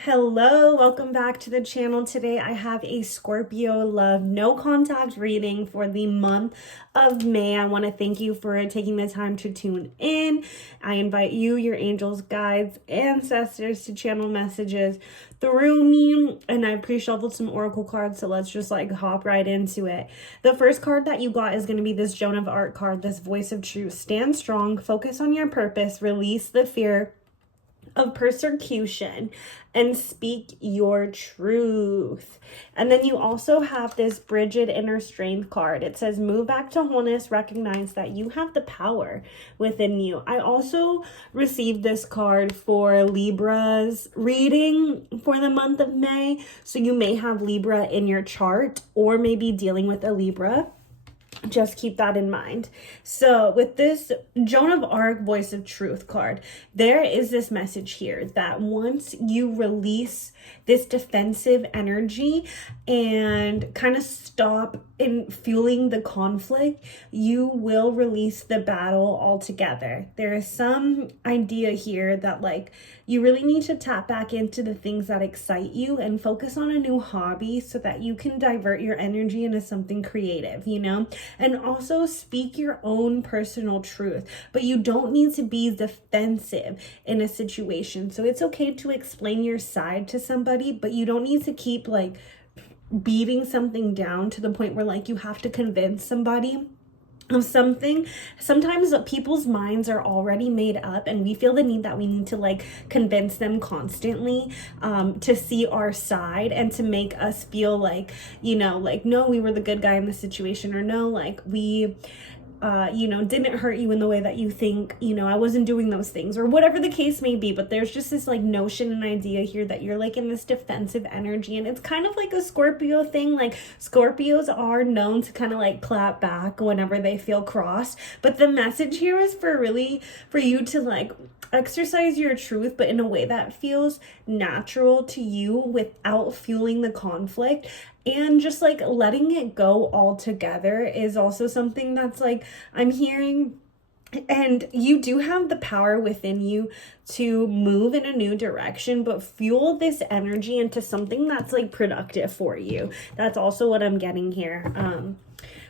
Hello, welcome back to the channel. Today I have a Scorpio love no contact reading for the month of May. I want to thank you for taking the time to tune in. I invite you, your angels, guides, ancestors to channel messages through me, and I pre-shuffled some oracle cards, so let's just hop right into it. The first card that you got is going to be this Joan of Arc card, this voice of truth. Stand strong, focus on your purpose, release the fear of persecution, and speak your truth. And then you also have this Bridget Inner Strength card. It says move back to wholeness, recognize that you have the power within you. I also received this card for Libra's reading for the month of May, so you may have Libra in your chart or maybe dealing with a Libra. Just keep that in mind. So with this Joan of Arc voice of truth card, there is this message here that once you release this defensive energy and kind of stop in fueling the conflict, you will release the battle altogether. There is some idea here that you really need to tap back into the things that excite you and focus on a new hobby so that you can divert your energy into something creative, and also speak your own personal truth. But you don't need to be defensive in a situation. So it's okay to explain your side to somebody, but you don't need to keep beating something down to the point where you have to convince somebody of something. Sometimes people's minds are already made up and we feel the need that we need to convince them constantly to see our side and to make us feel no, we were the good guy in the situation, or no, we didn't hurt you in the way that you think, I wasn't doing those things, or whatever the case may be. But there's just this notion and idea here that you're in this defensive energy, and it's kind of like a Scorpio thing. Scorpios are known to kind of clap back whenever they feel crossed, but the message here is for you to exercise your truth, but in a way that feels natural to you without fueling the conflict. And just letting it go altogether is also something that's I'm hearing. And you do have the power within you to move in a new direction, but fuel this energy into something that's productive for you. That's also what I'm getting here.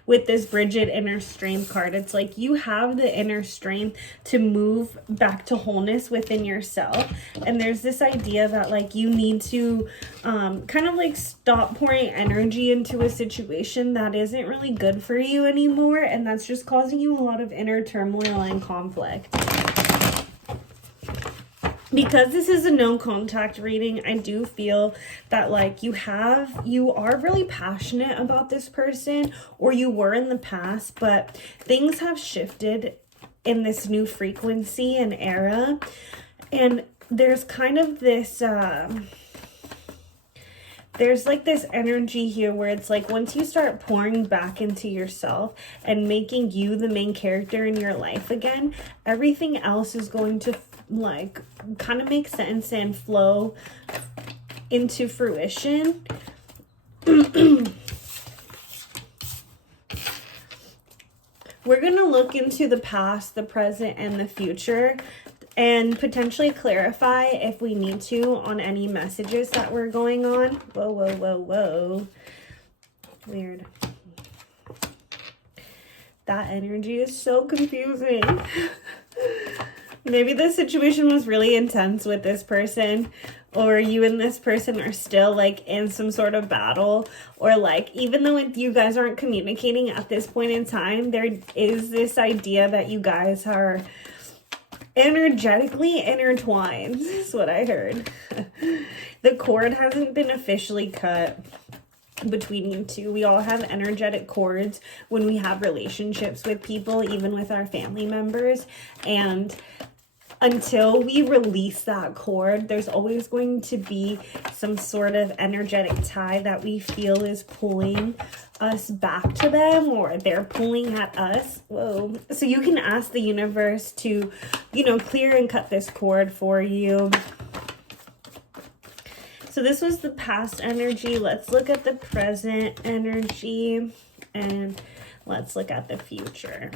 With this Bridget Inner Strength card, it's you have the inner strength to move back to wholeness within yourself. And there's this idea that you need to kind of stop pouring energy into a situation that isn't really good for you anymore, and that's just causing you a lot of inner turmoil and conflict. Because this is a no contact reading, I do feel that you are really passionate about this person, or you were in the past, but things have shifted in this new frequency and era. And there's kind of this there's this energy here where it's once you start pouring back into yourself and making you the main character in your life again, everything else is going to kind of make sense and flow into fruition. We're going to look into the past, the present, and the future, and potentially clarify if we need to on any messages that were going on. Whoa, whoa, whoa, whoa. Weird. That energy is so confusing. Maybe the situation was really intense with this person, or you and this person are still in some sort of battle, or even though you guys aren't communicating at this point in time, there is this idea that you guys are energetically intertwined. Is what I heard. The cord hasn't been officially cut between you two. We all have energetic cords when we have relationships with people, even with our family members, and until we release that cord, there's always going to be some sort of energetic tie that we feel is pulling us back to them, or they're pulling at us. Whoa. So you can ask the universe to, clear and cut this cord for you. So this was the past energy. Let's look at the present energy, and let's look at the future.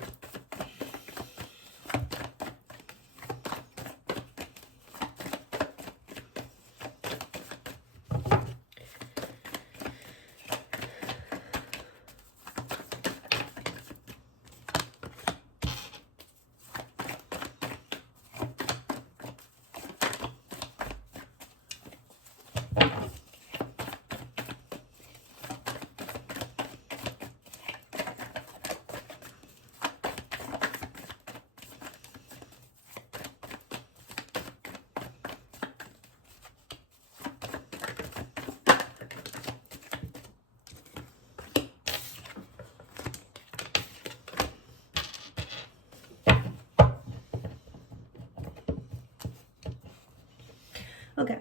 Okay.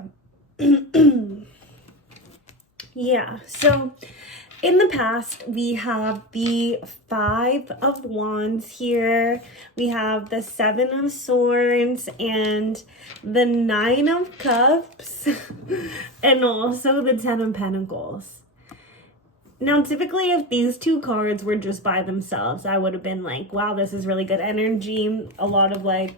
Yeah, so in the past, we have the Five of Wands here. We have the Seven of Swords and the Nine of Cups and also the Ten of Pentacles. Now, typically, if these two cards were just by themselves, I would have been like, wow, this is really good energy. A lot of like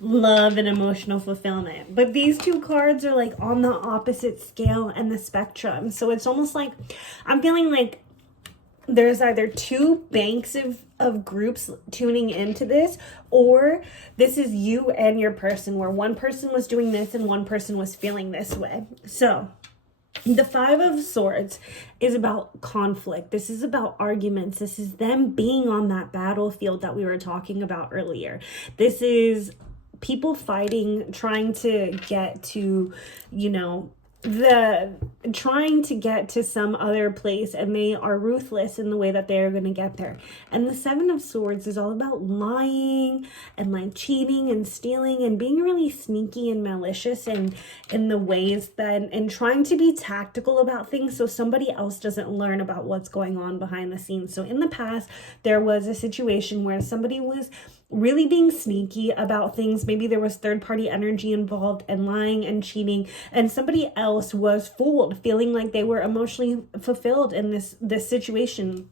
love and emotional fulfillment. But these two cards are like on the opposite scale and the spectrum. So it's almost like I'm feeling like there's either two banks of groups tuning into this, or this is you and your person, where one person was doing this and one person was feeling this way. So the Five of Swords is about conflict. This is about arguments. This is them being on that battlefield that we were talking about earlier. This is people fighting, trying to get to, trying to get to some other place, and they are ruthless in the way that they're going to get there. And the Seven of Swords is all about lying and like cheating and stealing and being really sneaky and malicious and in the ways that, and trying to be tactical about things so somebody else doesn't learn about what's going on behind the scenes. So in the past, there was a situation where somebody was really being sneaky about things. Maybe there was third-party energy involved and lying and cheating, and somebody else was fooled, feeling like they were emotionally fulfilled in this situation,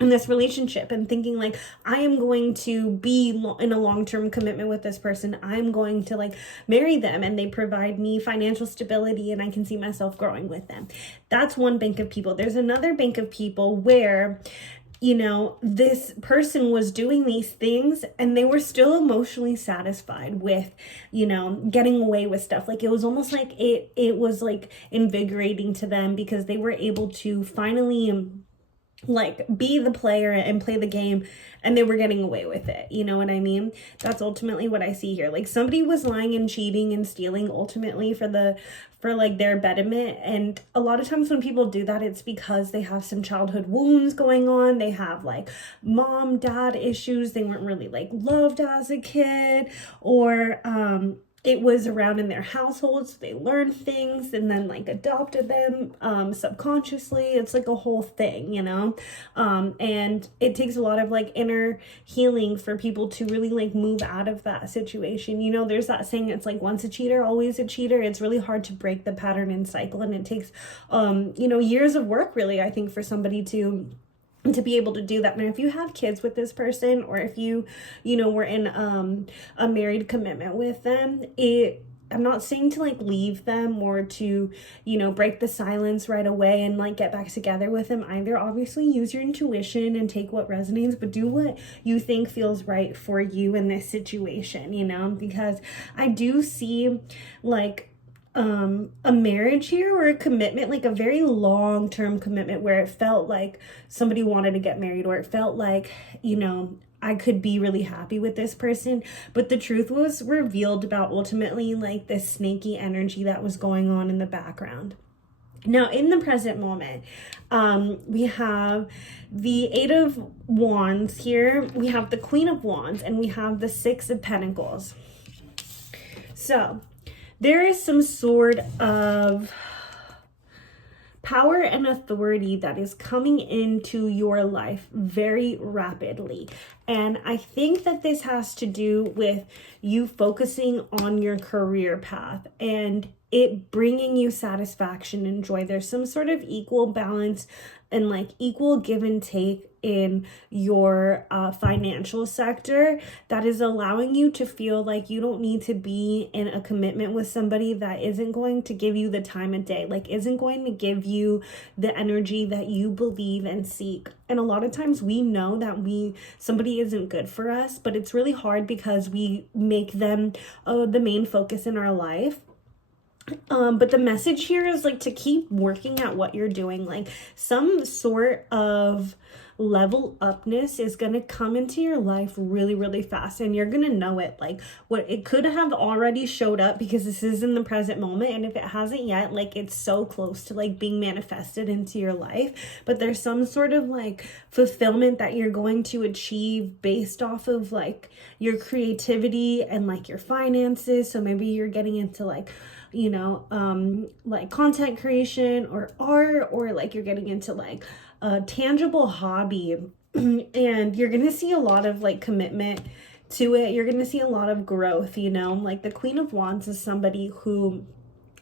in this relationship, and thinking like, I am going to be in a long-term commitment with this person. I'm going to like marry them, and they provide me financial stability, and I can see myself growing with them. That's one bank of people. There's another bank of people where this person was doing these things and they were still emotionally satisfied with, getting away with stuff. Like it was almost like it was like invigorating to them because they were able to finally like be the player and play the game, and they were getting away with it. You know what I mean? That's ultimately what I see here. Like somebody was lying and cheating and stealing ultimately for like their betterment. And a lot of times when people do that, it's because they have some childhood wounds going on. They have like mom, dad issues. They weren't really like loved as a kid, or it was around in their household, so they learned things and then like adopted them subconsciously. It's like a whole thing, and it takes a lot of like inner healing for people to really like move out of that situation. There's that saying, it's like once a cheater, always a cheater. It's really hard to break the pattern and cycle, and it takes years of work, really, I think, for somebody to be able to do that. And if you have kids with this person, or if you were in a married commitment with them, I'm not saying to like leave them or to break the silence right away and like get back together with them either. Obviously use your intuition and take what resonates, but do what you think feels right for you in this situation, because I do see like a marriage here, or a commitment, like a very long-term commitment where it felt like somebody wanted to get married, or it felt like, I could be really happy with this person, but the truth was revealed about ultimately like this snaky energy that was going on in the background. Now, in the present moment, we have the Eight of Wands here, we have the Queen of Wands, and we have the Six of Pentacles. So there is some sort of power and authority that is coming into your life very rapidly. And I think that this has to do with you focusing on your career path and it bringing you satisfaction and joy. There's some sort of equal balance and like equal give and take in your financial sector that is allowing you to feel like you don't need to be in a commitment with somebody that isn't going to give you the time of day, like isn't going to give you the energy that you believe and seek. And a lot of times we know that somebody isn't good for us, but it's really hard because we make them the main focus in our life. But the message here is like to keep working at what you're doing. Like some sort of level upness is going to come into your life really, really fast, and you're going to know it. Like what it could have already showed up because this is in the present moment, and if it hasn't yet, like it's so close to like being manifested into your life. But there's some sort of like fulfillment that you're going to achieve based off of like your creativity and like your finances. So maybe you're getting into like you know, like content creation or art, or like you're getting into like a tangible hobby. And you're gonna see a lot of like commitment to it. You're gonna see a lot of growth, you know. Like the Queen of Wands is somebody who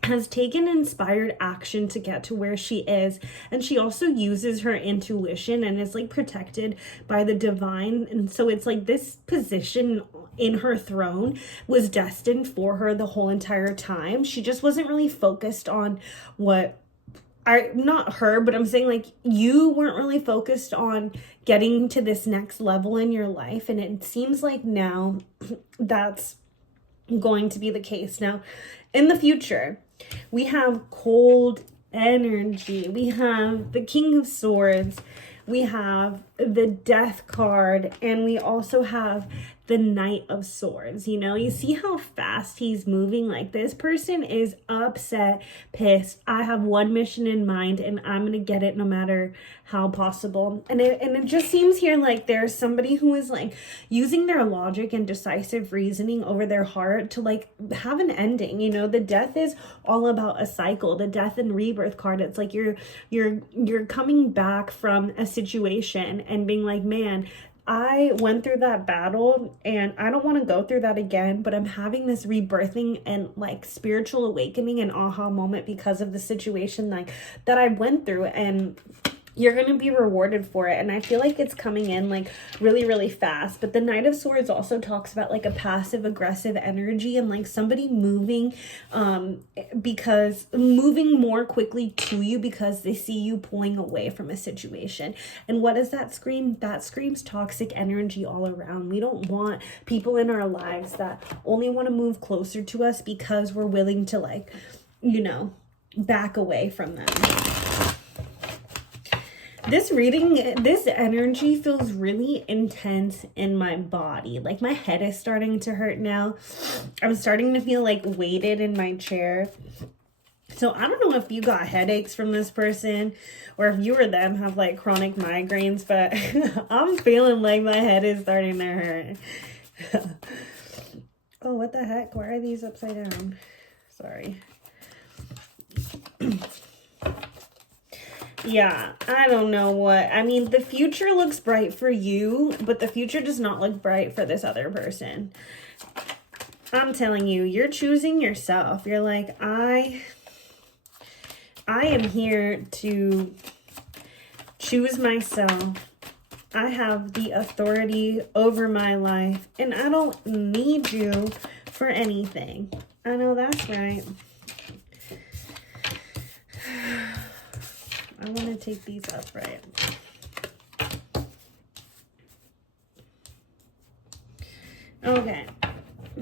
has taken inspired action to get to where she is, and she also uses her intuition and is like protected by the divine. And so it's like this position in her throne was destined for her the whole entire time. She just wasn't really focused on what not her, but I'm saying like you weren't really focused on getting to this next level in your life, and it seems like now that's going to be the case. Now in the future, we have cold energy. We have the King of Swords. We have the Death card. And we also have the Knight of Swords. You know, you see how fast he's moving? Like, this person is upset, pissed. I have one mission in mind, and I'm going to get it no matter how possible. And it just seems here like there's somebody who is like using their logic and decisive reasoning over their heart to like have an ending. You know, the Death is all about a cycle. The Death and Rebirth card, it's like you're coming back from a situation and being like, man, I went through that battle and I don't want to go through that again, but I'm having this rebirthing and like spiritual awakening and aha moment because of the situation like that I went through, and you're going to be rewarded for it. And I feel like it's coming in like really, really fast. But the Knight of Swords also talks about like a passive aggressive energy and like somebody moving because moving more quickly to you because they see you pulling away from a situation. And what does that scream? That screams toxic energy all around. We don't want people in our lives that only want to move closer to us because we're willing to like, you know, back away from them. This reading, this energy feels really intense in my body. Like my head is starting to hurt now. I'm starting to feel like weighted in my chair. So I don't know if you got headaches from this person or if you or them have like chronic migraines, but I'm feeling like my head is starting to hurt. Oh, what the heck? Why are these upside down? Sorry. Yeah, I don't know what. I mean, the future looks bright for you, but the future does not look bright for this other person. I'm telling you, you're choosing yourself. You're like, I am here to choose myself. I have the authority over my life, and I don't need you for anything. I know that's right. I want to take these upright. Okay.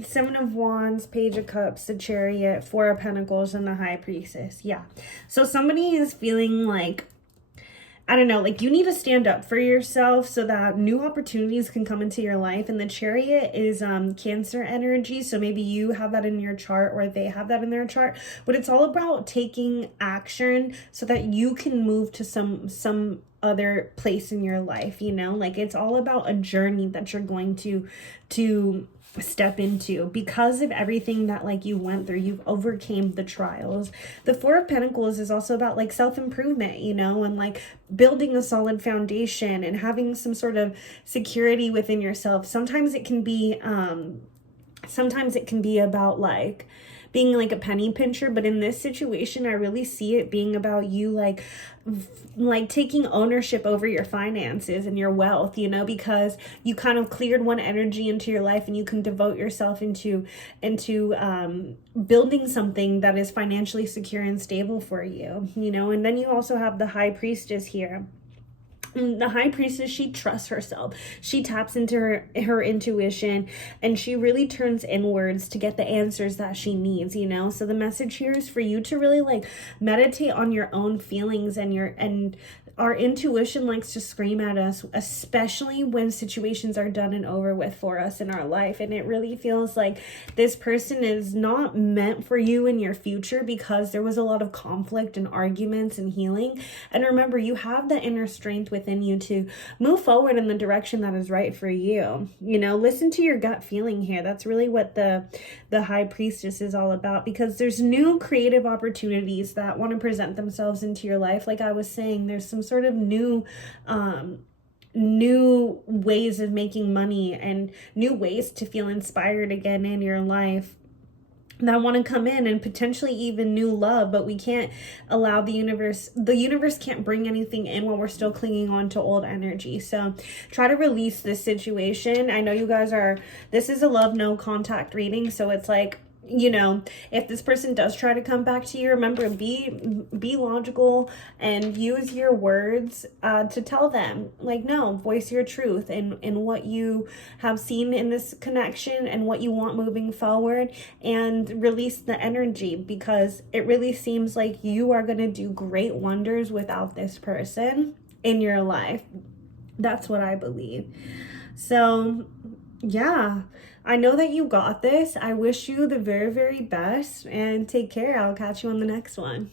Seven of Wands, Page of Cups, the Chariot, Four of Pentacles, and the High Priestess. Yeah. So somebody is feeling like, I don't know, like you need to stand up for yourself so that new opportunities can come into your life. And the Chariot is Cancer energy. So maybe you have that in your chart or they have that in their chart. But it's all about taking action so that you can move to some other place in your life, you know? Like it's all about a journey that you're going to step into because of everything that like you went through. You've overcame the trials. The Four of Pentacles is also about like self-improvement, you know, and like building a solid foundation and having some sort of security within yourself. Sometimes it can be about like being like a penny pincher, but in this situation I really see it being about you like taking ownership over your finances and your wealth, you know, because you kind of cleared one energy into your life and you can devote yourself into building something that is financially secure and stable for you, you know. And then you also have the High Priestess here. The High Priestess, she trusts herself. She taps into her intuition and she really turns inwards to get the answers that she needs, you know. So the message here is for you to really like meditate on your own feelings and our intuition likes to scream at us, especially when situations are done and over with for us in our life. And it really feels like this person is not meant for you in your future because there was a lot of conflict and arguments and healing. And remember, you have the inner strength within you to move forward in the direction that is right for you. You know, listen to your gut feeling here. That's really what the High Priestess is all about, because there's new creative opportunities that want to present themselves into your life. Like I was saying, there's some sort of new ways of making money and new ways to feel inspired again in your life that want to come in, and potentially even new love. But we can't allow the universe can't bring anything in while we're still clinging on to old energy. So try to release this situation. I know you guys this is a love no contact reading, so it's like, you know, if this person does try to come back to you, remember, be logical and use your words to tell them, like, no, voice your truth and what you have seen in this connection and what you want moving forward, and release the energy, because it really seems like you are going to do great wonders without this person in your life. That's what I believe. So yeah, I know that you got this. I wish you the very, very best, and take care. I'll catch you on the next one.